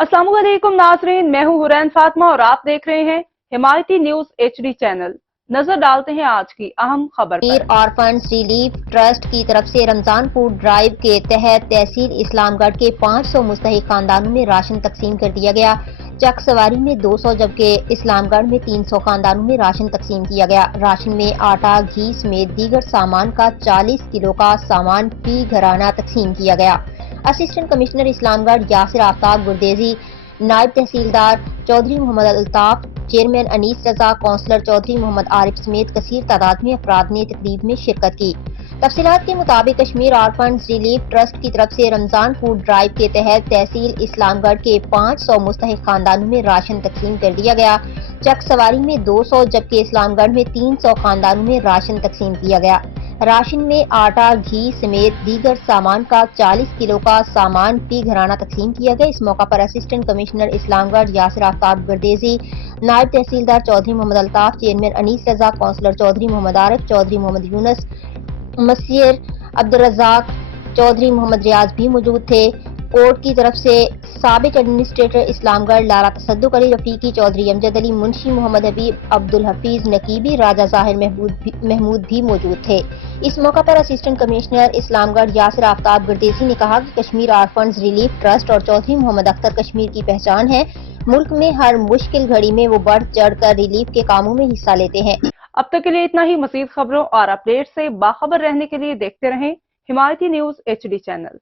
अस्सलाम वालेकुम नाज़रीन, मैं हूं हुरैन फातिमा और आप देख रहे हैं हिमायती न्यूज HD चैनल। नजर डालते हैं आज की अहम खबर पर। ऑर्फन्स रिलीफ ट्रस्ट की तरफ से रमजान फूड ड्राइव के तहत तहसील इस्लामगढ़ के 500 मुस्तहिक खानदानों में राशन तकसीम कर दिया गया। चक सवारी में 200 जबकि इस्लामगढ़ में 300 खानदानों में राशन तकसीम किया गया। राशन में आटा, घी समेत दीगर सामान का 40 किलो का सामान फी घराना तकसीम किया गया। असिस्टेंट कमिश्नर इस्लामगढ़ यासिर आफ्ताब गुरदेजी, नायब तहसीलदार चौधरी मोहम्मद अल्ताफ, चेयरमैन अनीस रजा, काउंसलर चौधरी मोहम्मद आरिफ समेत कसीर तादाद में अफराद ने तकरीब में शिरकत की। तफसीलात के मुताबिक कश्मीर ऑर्फन्स रिलीफ ट्रस्ट की तरफ से रमजान फूड ड्राइव के तहत तहसील इस्लामगढ़ के 500 मुस्तहिक खानदानों में राशन तकसीम कर दिया गया। चक सवारी में 200 जबकि इस्लामगढ़ में 300 खानदानों में राशन तकसीम किया गया। राशन में आटा, घी समेत दीगर सामान का 40 किलो का सामान फी घराना तकसीम किया गया। इस मौका पर असिस्टेंट कमिश्नर इस्लामगढ़ यासिर आफ्ताब गुरदेजी, नायब तहसीलदार चौधरी मोहम्मद अल्ताफ, चेयरमैन अनीस रजा, काउंसलर चौधरी मोहम्मद आरिफ, चौधरी मोहम्मद यूनुस, मसीर अब्दुल रज़ाक, चौधरी मोहम्मद रियाज भी मौजूद थे। कोर्ट की तरफ से साबिक एडमिनिस्ट्रेटर इस्लामगढ़ लाला तसद्दुक अली रफीकी, चौधरी अमजद अली, मुंशी मोहम्मद हबीब, अब्दुल हफीज नकीबी, राजा जाहिर महमूद भी मौजूद थे। इस मौका पर असिस्टेंट कमिश्नर इस्लामगढ़ यासिर आफ्ताब गुरदेजी ने कहा कि कश्मीर ऑर्फन्स रिलीफ ट्रस्ट और चौधरी मोहम्मद अख्तर कश्मीर की पहचान है। मुल्क में हर मुश्किल घड़ी में वो बढ़ चढ़ कर रिलीफ के कामों में हिस्सा लेते हैं। अब तक के लिए इतना ही। मजीद खबरों और अपडेट से बाखबर रहने के लिए देखते रहें हिमायती न्यूज HD चैनल।